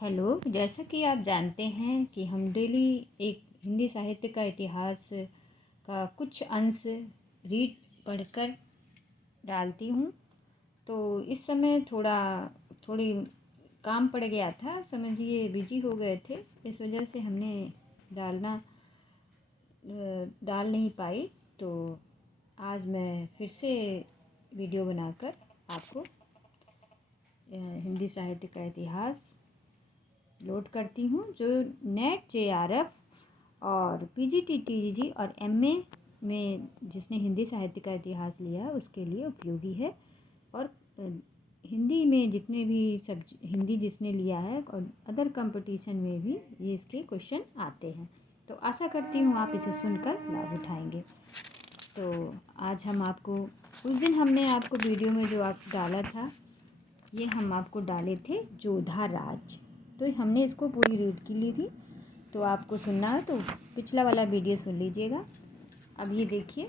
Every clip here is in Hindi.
हेलो, जैसा कि आप जानते हैं कि हम डेली एक हिंदी साहित्य का इतिहास का कुछ अंश रीड पढ़कर डालती हूँ। तो इस समय थोड़ी काम पड़ गया था, समझिए बिजी हो गए थे। इस वजह से हमने डाल नहीं पाई। तो आज मैं फिर से वीडियो बनाकर आपको हिंदी साहित्य का इतिहास लोड करती हूँ, जो नेट जेआरएफ और पीजीटी और एमए में जिसने हिंदी साहित्य का इतिहास लिया है उसके लिए उपयोगी है। और हिंदी में जितने भी हिंदी जिसने लिया है और अदर कंपटीशन में भी ये इसके क्वेश्चन आते हैं। तो आशा करती हूँ आप इसे सुनकर लाभ उठाएंगे। तो आज हम आपको उस दिन हमने आपको वीडियो में जो आप डाला था, ये हम आपको डाले थे जोधा राज। तो हमने इसको पूरी रीड की ली थी। तो आपको सुनना है तो पिछला वाला वीडियो सुन लीजिएगा। अब ये देखिए,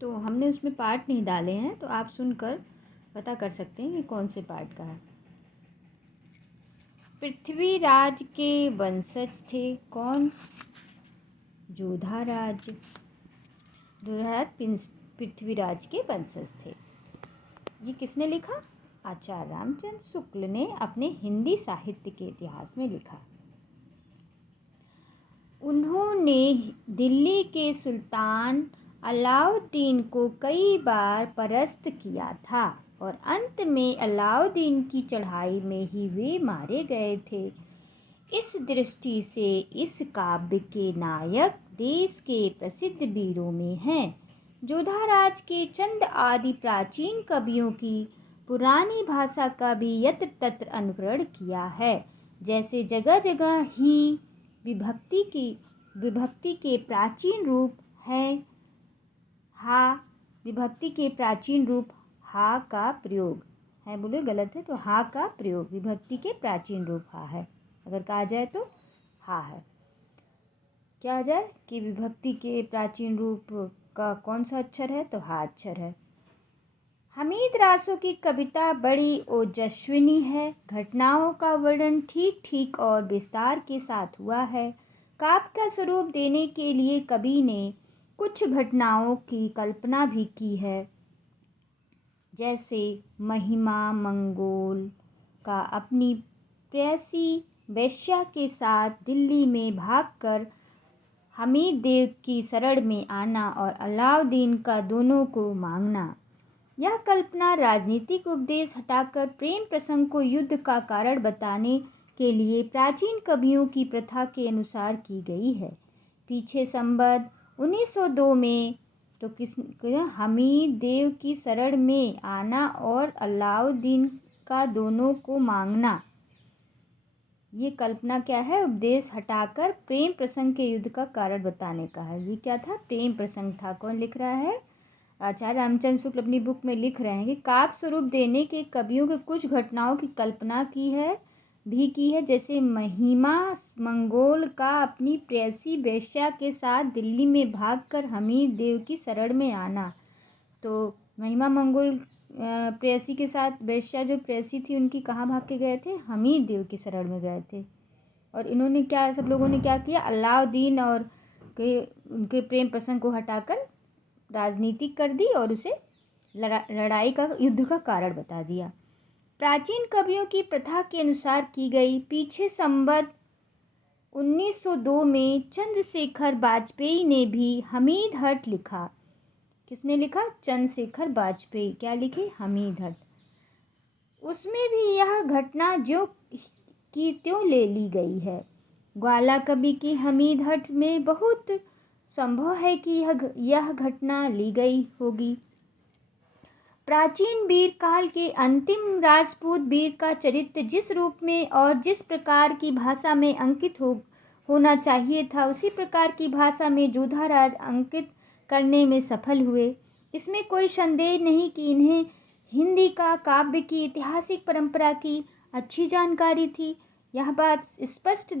तो हमने उसमें पार्ट नहीं डाले हैं, तो आप सुनकर पता कर सकते हैं कि कौन से पार्ट का है। पृथ्वीराज के वंशज थे कौन? जोधाराज। पृथ्वीराज के वंशज थे। ये किसने लिखा? आचार्य रामचंद्र शुक्ल ने अपने हिंदी साहित्य के इतिहास में लिखा। उन्होंने दिल्ली के सुल्तान अलाउद्दीन को कई बार परास्त किया था और अंत में अलाउद्दीन की चढ़ाई में ही वे मारे गए थे। इस दृष्टि से इस काव्य के नायक देश के प्रसिद्ध वीरों में हैं। जोधाराज के चंद आदि प्राचीन कवियों की पुरानी भाषा का भी यत्र तत्र अनुकरण किया है। जैसे जगह जगह ही विभक्ति के प्राचीन रूप है हा। विभक्ति के प्राचीन रूप हा का प्रयोग है, बोले गलत है तो हा का प्रयोग विभक्ति के प्राचीन रूप हा है। अगर कहा जाए तो हा है। क्या आ जाए कि विभक्ति के प्राचीन रूप का कौन सा अक्षर है, तो हा अक्षर है। हमीद रासो की कविता बड़ी ओजस्विनी है। घटनाओं का वर्णन ठीक ठीक और विस्तार के साथ हुआ है। काव्य का स्वरूप देने के लिए कवि ने कुछ घटनाओं की कल्पना भी की है। जैसे महिमा मंगोल का अपनी प्रेयसी वेश्या के साथ दिल्ली में भागकर हमीद देव की शरण में आना और अलाउद्दीन का दोनों को मांगना। यह कल्पना राजनीतिक उपदेश हटाकर प्रेम प्रसंग को युद्ध का कारण बताने के लिए प्राचीन कवियों की प्रथा के अनुसार की गई है। पीछे संबत 1902 में तो हमीद देव की शरण में आना और अलाउद्दीन का दोनों को मांगना, ये कल्पना क्या है? उपदेश हटाकर प्रेम प्रसंग के युद्ध का कारण बताने का है। ये क्या था? प्रेम प्रसंग था। कौन लिख रहा है? आचार्य रामचंद्र शुक्ल अपनी बुक में लिख रहे हैं कि काव्य स्वरूप देने के कवियों के कुछ घटनाओं की कल्पना की है। जैसे महिमा मंगोल का अपनी प्रेयसी वेश्या के साथ दिल्ली में भागकर हमीद देव की शरण में आना। तो महिमा मंगोल प्रेयसी के साथ, वेश्या जो प्रेयसी थी उनकी कहाँ भाग के गए थे? हमीद देव की शरण में गए थे। और इन्होंने क्या, सब लोगों ने क्या किया? अलाउद्दीन और उनके प्रेम प्रसंग को हटाकर राजनीतिक कर दी और उसे लड़ाई का, युद्ध का कारण बता दिया। प्राचीन कवियों की प्रथा के अनुसार की गई। पीछे संबत 1902 में चंद्रशेखर वाजपेयी ने भी हमीद हट लिखा। किसने लिखा? चंद्रशेखर वाजपेयी। क्या लिखे? हमीद हट। उसमें भी यह घटना जो की त्यों ले ली गई है। ग्वाला कवि की हमीद हट में बहुत संभव है कि यह घटना ली गई होगी। प्राचीन वीर काल के अंतिम राजपूत वीर का चरित्र जिस रूप में और जिस प्रकार की भाषा में अंकित होना चाहिए था, उसी प्रकार की भाषा में जोधाराज अंकित करने में सफल हुए। इसमें कोई संदेह नहीं कि इन्हें हिंदी का काव्य की ऐतिहासिक परंपरा की अच्छी जानकारी थी। यह बात स्पष्ट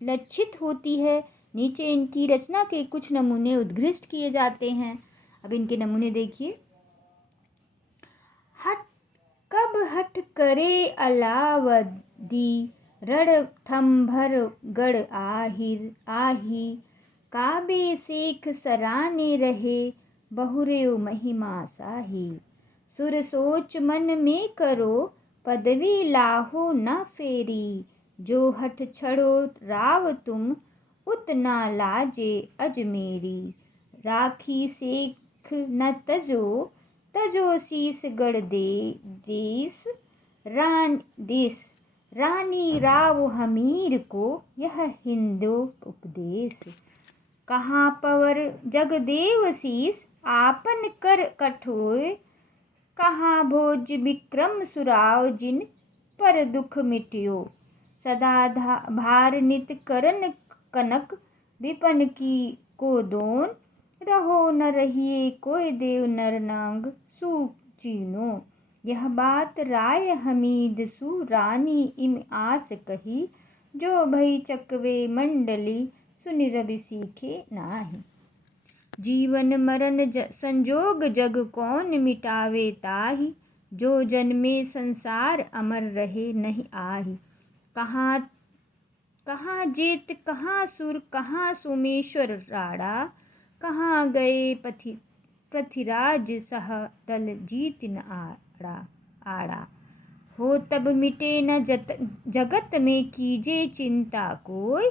लक्षित होती है। नीचे इनकी रचना के कुछ नमूने उद्घृष्ट किए जाते हैं। अब इनके नमूने देखिए। कब हठ करे अलावदी, रणथंभर गढ़ आही। काबे शेख सराने रहे, बहुरेव महिमा साही। सुर सोच मन में करो, पदवी लाहो न फेरी। जो हठ छड़ो राव तुम, उतना लाजे अजमेरी। राखी शेख न तजो, तजो शीस गढ़ देश। रानी राव हमीर को, यह हिंदो उपदेश। कहाँ पवर जगदेव शीस, आपन कर कठोय। कहाँ भोज विक्रम सुराव, जिन पर दुख मिट्यो। सदा भार नित करन कनक, विपन की को दोन। रहो न रहिए कोई देव नर नांग, सुचीनो। यह बात राय हमीद सु, रानी इम आस कही। जो भई चकवे मंडली, सुनि रवि सीखे नाही। जीवन मरण संजोग जग कौन मिटावे ताही। जो जन्मे संसार अमर रहे नहीं आही। कहाँ जेत कहाँ सुर, कहाँ सोमेश्वर राड़ा। कहाँ गए पृथ्वीराज सह, दल जीत न आड़ा। हो तब मिटे न जगत में, कीजे चिंता कोय।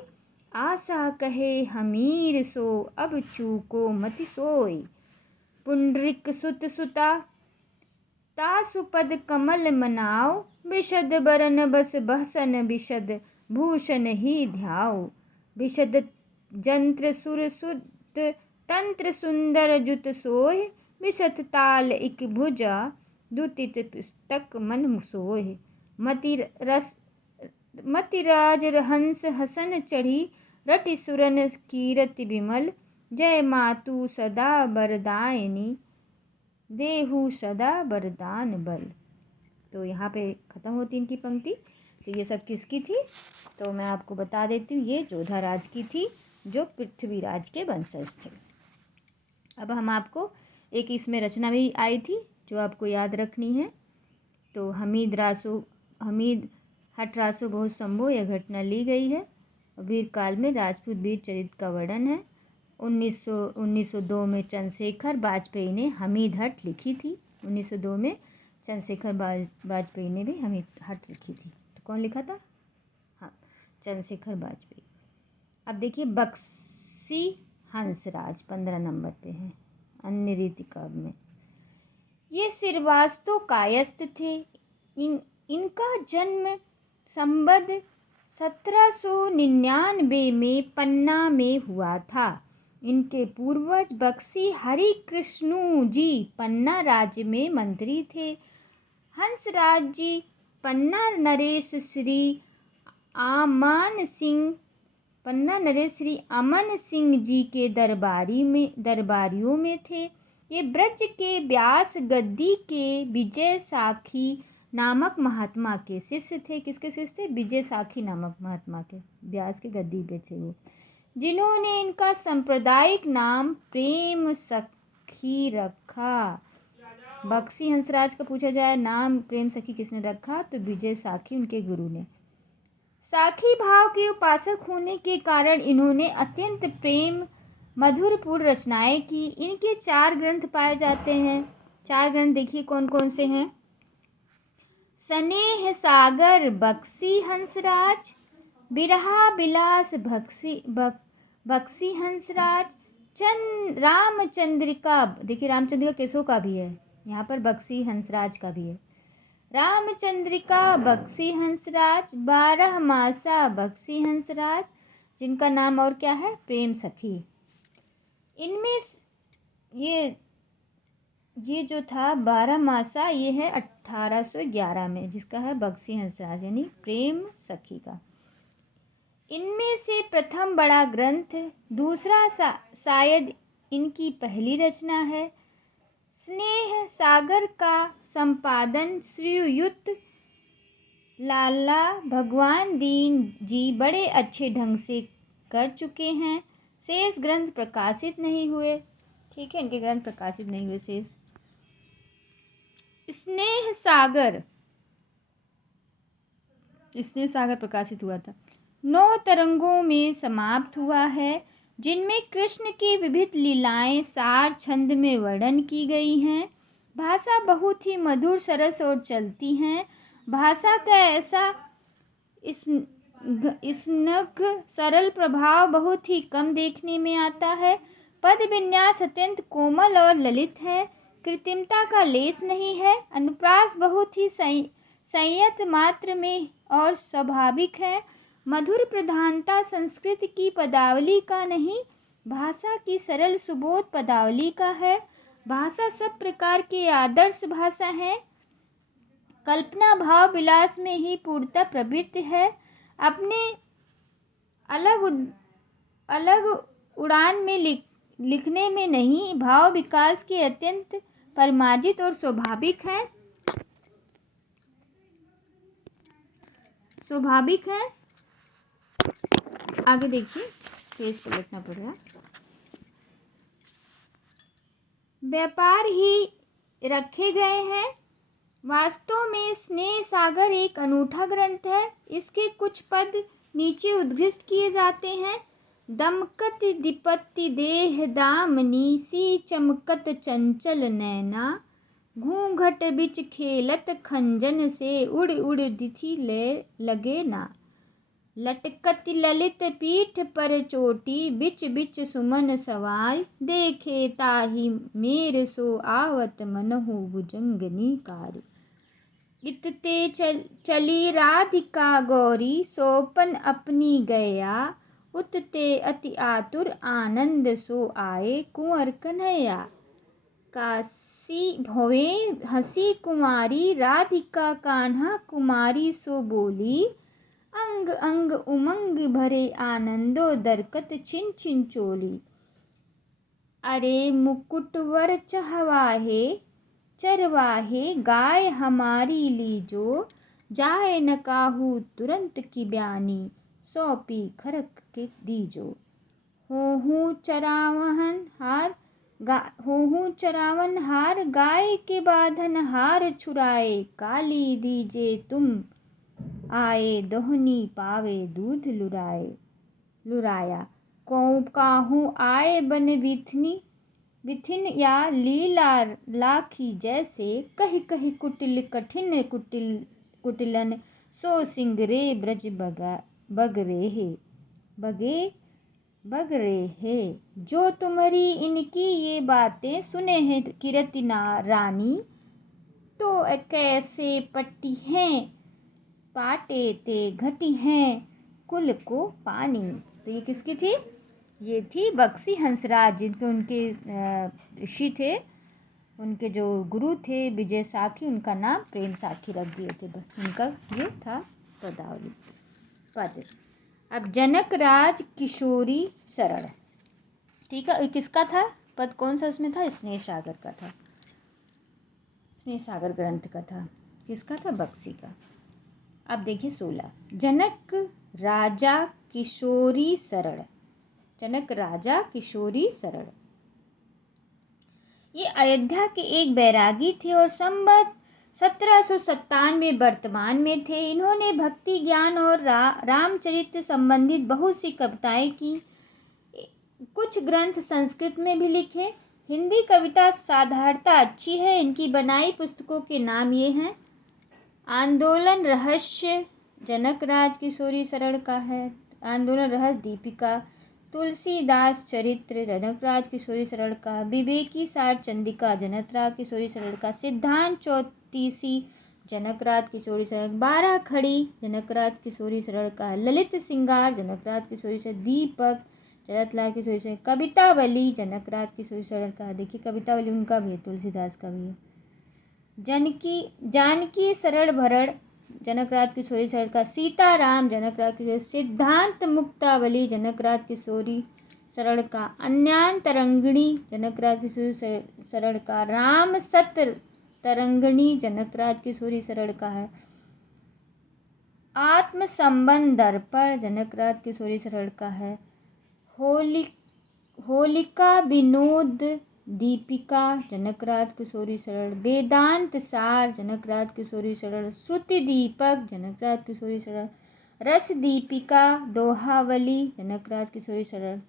आशा कहे हमीर सो, अब चूको मति सोय। पुंडरिक सुत सुता, तासुपद कमल मनाओ। विशद बरन बस बहसन, विशद भूषण ही ध्याओ। विशद जंत्र सुर सुत, तंत्र सुंदर जुत सोय। विशत ताल इक भुजा, दुतित पुस्तक मन सोय। मतिराज हंस हसन चढ़ी, रटि सुरन कीरति विमल। जय मातु सदा बरदायनी, देहु सदा वरदान बल। तो यहाँ पे ख़त्म होती इनकी पंक्ति। तो ये सब किसकी थी, तो मैं आपको बता देती हूँ। ये जोधाराज की थी, जो पृथ्वीराज के वंशज थे। अब हम आपको एक इसमें रचना भी आई थी, जो आपको याद रखनी है। तो हमीद हठ रासो बहुत संभो, यह घटना ली गई है। वीर काल में राजपूत वीर चरित्र का वर्णन है। 1902 में चंद्रशेखर वाजपेयी ने हमीद हठ लिखी थी। 1902 में चंद्रशेखर वाजपेयी ने भी हमीद हठ लिखी थी। तो कौन लिखा था? हाँ, चंद्रशेखर वाजपेयी। अब देखिए, बक्सी हंसराज 15 नंबर पे है अन्य रीति काव्य में। ये श्रीवास्तव कायस्थ थे। इनका जन्म संबत 1799 में पन्ना में हुआ था। इनके पूर्वज बक्सी हरि कृष्णु जी पन्ना राज्य में मंत्री थे। हंसराज जी पन्ना नरेश श्री अमन सिंह जी के दरबारियों में थे। ये ब्रज के व्यास गद्दी के विजय साखी नामक महात्मा के शिष्य थे। किसके शिष्य थे? विजय साखी नामक महात्मा के, व्यास के गद्दी पे थे वो, जिन्होंने इनका सांप्रदायिक नाम प्रेम सखी रखा। बक्सी हंसराज का पूछा जाए नाम प्रेम सखी किसने रखा, तो विजय साखी उनके गुरु ने। साखी भाव के उपासक होने के कारण इन्होंने अत्यंत प्रेम मधुरपूर्ण रचनाएं की। इनके 4 ग्रंथ पाए जाते हैं। 4 ग्रंथ देखिए कौन कौन से हैं। स्नेह सागर बक्सी हंसराज, बिरहा विलास बक्सी हंसराज, रामचंद्रिका। देखिए रामचंद्रिका केसो का भी है, यहाँ पर बक्सी हंसराज का भी है। रामचंद्रिका बक्सी हंसराज, 12 मासा बक्सी हंसराज, जिनका नाम और क्या है? प्रेम सखी। इनमें ये जो था 12 मासा, ये है 1811 में, जिसका है बक्सी हंसराज यानी प्रेम सखी का। इनमें से प्रथम बड़ा ग्रंथ, दूसरा शायद इनकी पहली रचना है। स्नेह सागर का संपादन श्रीयुत लाला भगवान दीन जी बड़े अच्छे ढंग से कर चुके हैं। शेष ग्रंथ प्रकाशित नहीं हुए। ठीक है, इनके ग्रंथ प्रकाशित नहीं हुए शेष। स्नेह सागर प्रकाशित हुआ था। 9 तरंगों में समाप्त हुआ है, जिनमें कृष्ण की विविध लीलाएं सार छंद में वर्णन की गई हैं। भाषा बहुत ही मधुर, सरस और चलती हैं। भाषा का ऐसा स्निग्ध सरल प्रभाव बहुत ही कम देखने में आता है। पद विन्यास अत्यंत कोमल और ललित है। कृत्रिमता का लेस नहीं है। अनुप्रास बहुत ही संयत मात्र में और स्वाभाविक है। मधुर प्रधानता संस्कृत की पदावली का नहीं, भाषा की सरल सुबोध पदावली का है। भाषा सब प्रकार की आदर्श भाषा है। कल्पना भाव विलास में ही पूर्णतः प्रवृत्त है। अपने अलग उड़ान में लिखने में नहीं, भाव विकास के अत्यंत परिमार्जित और स्वाभाविक है। आगे देखिए, पेज पलटना पड़ेगा। व्यापार ही रखे गए हैं। वास्तव में स्नेह सागर एक अनूठा ग्रंथ है। इसके कुछ पद नीचे उद्घृष्ट किए जाते हैं। दमकत दीपति देह दामनी सी चमकत चंचल नैना, घूंघट बिच खेलत खंजन से उड़ उड़ दिथि लगे ना, लटकत ललित पीठ पर चोटी बिच बिच सुमन सवाय, देखे ताहि मेर सो आवत मनहु भुजंगनी कारी, इतते चली राधिका गौरी सोपन अपनी गया, उतते अति आतुर आनंद सो आए कुंवर कन्हैया, काशी भवे हंसी कुमारी राधिका कान्हा कुमारी सो बोली, अंग अंग उमंग भरे आनंदो दरकत छिन छिन चोली, अरे मुकुटवर चरवाहे गाय हमारी लीजो, जाए न काहू तुरंत की ब्यानी, सौंपी खरक के दीजो, होहू चरावन हार गाय के बाधन हार छुराए, काली दीजे तुम आए दोहनी पावे दूध लुराया, काहू आए बन विथिन या लीला लाखी जैसे, कही कही कुटिल कठिन कुटिलन सो सिंगरे ब्रज बग रहे, जो तुम्हारी इनकी ये बातें सुने हैं कीरति रानी, तो कैसे पट्टी हैं पाटे ते घटी हैं कुल को पानी। तो ये किसकी थी? ये थी बक्सी हंसराज, जिनके उनके ऋषि थे, उनके जो गुरु थे विजय साखी, उनका नाम प्रेम साखी रख दिए थे। बस उनका ये था पदावली पद। अब जनक राज किशोरी शरण, ठीक है, किसका था पद? कौन सा उसमें था? स्नेह सागर का था, स्नेह सागर ग्रंथ का था। किसका था? बक्सी का। अब देखिए 16, जनक राजा किशोरी शरण। जनक राजा किशोरी शरण ये अयोध्या के एक बैरागी थे और संवत 1797 वर्तमान में थे। इन्होंने भक्ति ज्ञान और रामचरित्र संबंधित बहुत सी कविताएं की। कुछ ग्रंथ संस्कृत में भी लिखे। हिंदी कविता साधारणता अच्छी है। इनकी बनाई पुस्तकों के नाम ये हैं: आंदोलन रहस्य जनक राज किशोरी शरण का है, आंदोलन रहस्य दीपिका, तुलसीदास चरित्र जनक राज किशोरी शरण का, विवेकी सार चंदिका जनक राज किशोरी शरण का, सिद्धांत चौतीसी जनक राज किशोरी शरण, 12 खड़ी जनक राज किशोरी शरण का, ललित सिंगार जनक राज किशोरी शरण, दीपक जनक राज किशोरी शरण, कवितावली जनक राज किशोरी शरण का। देखिए कवितावली उनका भी है, तुलसीदास का भी है। जानकी शरण भरण जनक राज किशोरी शरण का, सीताराम जनक राज किशोरी, सिद्धांत मुक्तावली जनक राज किशोरी शरण का, अन्यांतरंगिणी जनक राज किशोरी शरण का, राम सत तरंगिणी जनक राज किशोरी शरण का है, आत्म संबंध दर्पण जनक राज किशोरी शरण का है, होलिका विनोद दीपिका जनकराज किशोरी सरल, वेदांत सार जनकराज किशोरी सरल, श्रुति दीपक जनकराज किशोरी सरल, रस दीपिका दोहावली जनकराज किशोरी सरल,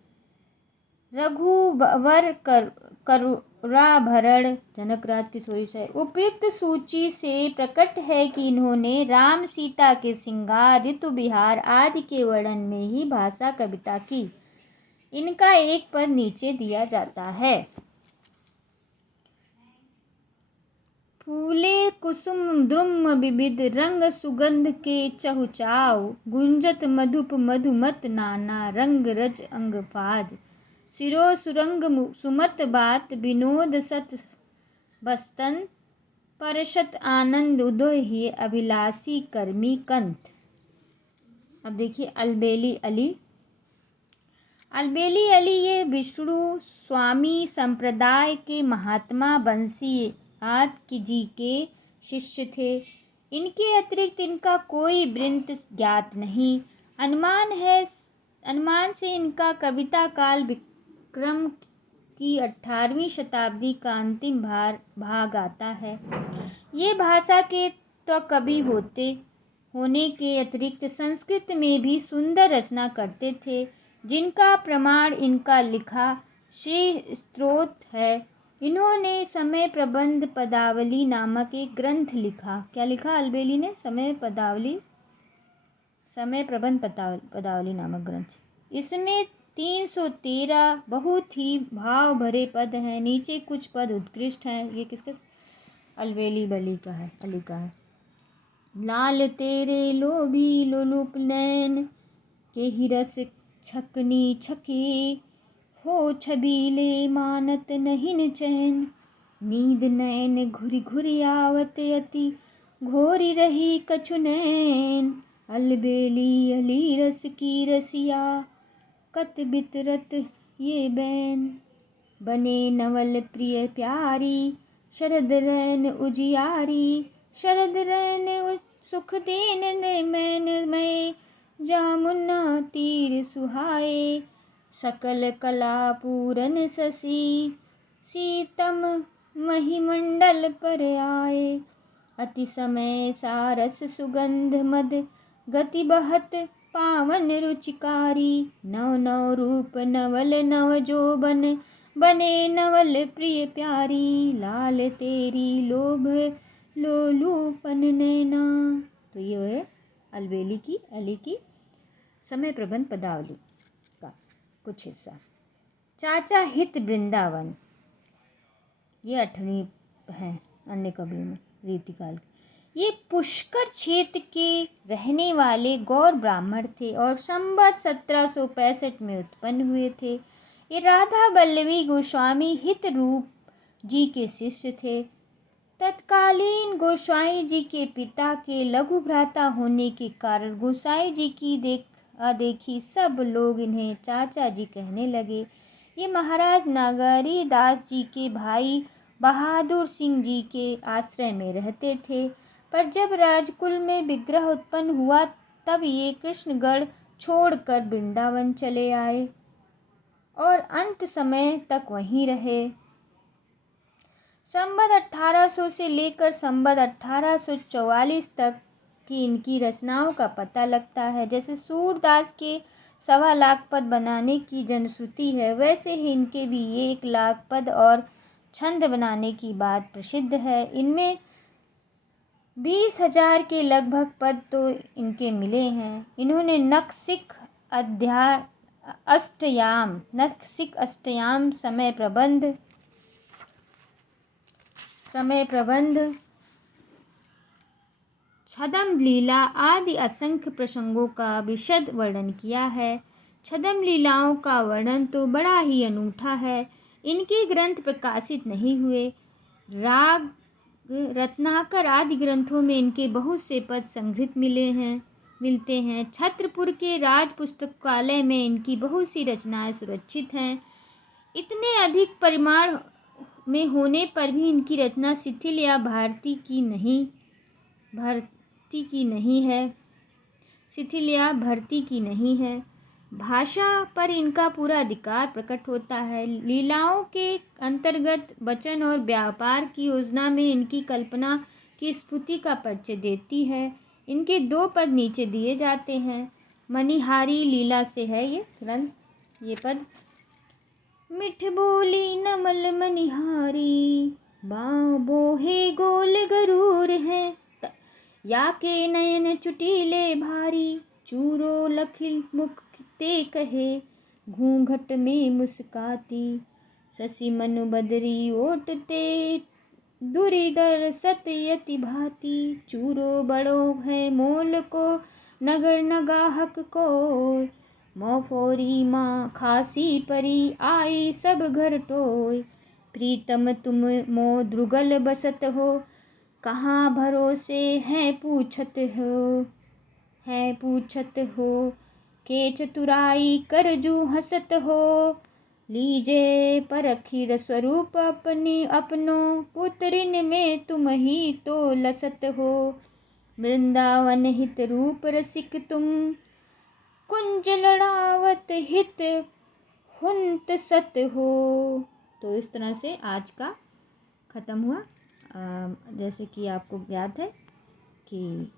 रघुवर करुणाभरण जनकराज किशोरी सरल। उपयुक्त सूची से प्रकट है कि इन्होंने राम सीता के श्रृंगार, ऋतु विहार आदि के वर्णन में ही भाषा कविता की। इनका एक पद नीचे दिया जाता है। फूले कुसुम द्रुम विविध, रंग सुगंध के चहुचाव, गुंजत मधुप मधुमत नाना, रंग रज अंग फाज, सिरो सुरंग सुमत बात, विनोद सत बस्तन, परशत आनंद उदय ही, अभिलाषी कर्मी कंठ। अब देखिए अलबेली अली। अलबेली अली ये विष्णु स्वामी संप्रदाय के महात्मा बंसी आद जी के शिष्य थे। इनके अतिरिक्त इनका कोई वृंत ज्ञात नहीं। अनुमान से इनका कविता काल विक्रम की 18वीं शताब्दी का अंतिम भाग आता है। ये भाषा के तो कवि होने के अतिरिक्त संस्कृत में भी सुंदर रचना करते थे, जिनका प्रमाण इनका लिखा श्री स्त्रोत है। इन्होंने समय प्रबंध पदावली नामक एक ग्रंथ लिखा। क्या लिखा अलबेली ने? समय प्रबंध पदावली नामक ग्रंथ। इसमें 313 बहुत ही भाव भरे पद हैं। नीचे कुछ पद उत्कृष्ट हैं। ये किसके? अलबेली बली का है, अली का है। लाल तेरे लोभी लोलुप नैन, के ही रस छकनी छके, हो छबीले मानत नहीं चैन, नींद नैन घुरी घुरी आवत अति, घोरी रही कछु नैन, अलबेली अली रस की रसिया, कत बितरत ये बैन, बने नवल प्रिय प्यारी, शरद रैन उजियारी, शरद रैन सुख देन मैन मय, जामुना तीर सुहाए, सकल कला पूरन शशि, सीतम महिमंडल पर आए, अति समय सारस सुगंध मद, गति बहत पावन रुचिकारी, नव नव रूप नवल नव जोबन, बने नवल प्रिय प्यारी, लाल तेरी लोभ लोलूपन नैना। तो ये है अलबेली की अली की समय प्रबंध पदावली का कुछ हिस्सा। चाचा हित वृंदावन, ये 8वीं है अन्य कवियों में रीतिकाल की। ये पुष्कर क्षेत्र के रहने वाले गौर ब्राह्मण थे और संवत 1765 में उत्पन्न हुए थे। ये राधा वल्लभी गोस्वामी हित रूप जी के शिष्य थे। तत्कालीन गोसाई जी के पिता के लघु भ्राता होने के कारण गोसाई जी की देखी सब लोग इन्हें चाचा जी कहने लगे। ये महाराज नागरी दास जी के भाई बहादुर सिंह जी के आश्रय में रहते थे, पर जब राजकुल में विग्रह उत्पन्न हुआ तब ये कृष्णगढ़ छोड़कर वृंदावन चले आए और अंत समय तक वहीं रहे। संवत 1800 से लेकर संवत 1844 तक की इनकी रचनाओं का पता लगता है। जैसे सूरदास के 1.25 लाख पद बनाने की जनश्रुति है, वैसे ही इनके भी 1 लाख पद और छंद बनाने की बात प्रसिद्ध है। इनमें 20,000 के लगभग पद तो इनके मिले हैं। इन्होंने नखशिख अष्टयाम, समय प्रबंध, छदम लीला आदि असंख्य प्रसंगों का विशद वर्णन किया है। छदम लीलाओं का वर्णन तो बड़ा ही अनूठा है। इनके ग्रंथ प्रकाशित नहीं हुए। राग रत्नाकर आदि ग्रंथों में इनके बहुत से पद संग्रहित मिलते हैं। छत्रपुर के राज पुस्तकालय में इनकी बहुत सी रचनाएं सुरक्षित हैं। इतने अधिक परिमाण में होने पर भी इनकी रचना शिथिल या भर्ती की नहीं है। भाषा पर इनका पूरा अधिकार प्रकट होता है। लीलाओं के अंतर्गत वचन और व्यापार की योजना में इनकी कल्पना की स्फूर्ति का परिचय देती है। इनके 2 पद नीचे दिए जाते हैं। मणिहारी लीला से है ये ग्रंथ, ये पद। मिठ बोली नमल मणिहारी, बाँव बोहे गोल गरूर है। या के नयन चुटीले भारी, चूरो लखिल मुख ते कहे। घूंघट में मुस्काती, शशि मनु बदरी ओटते। दुरीधर सतयति भांति, चूरो बड़ो है मोल को। नगर नगाहक को, मोफोरी माँ खासी परी। आई सब घर टोय, प्रीतम तुम मो द्रुगल बसत हो। कहाँ भरोसे हैं पूछत हो। के चतुराई कर जू हंसत हो। लीजे परखी स्वरूप अपनो, पुत्रिन में तुम ही तो लसत हो। वृंदावन हित रूप रसिक तुम, कुंज लड़ावत हित हुंत सत हो। तो इस तरह से आज का ख़त्म हुआ। जैसे कि आपको याद है कि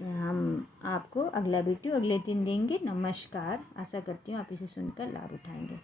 हम आपको अगला वीडियो अगले दिन देंगे। नमस्कार। आशा करती हूँ आप इसे सुनकर लाभ उठाएंगे।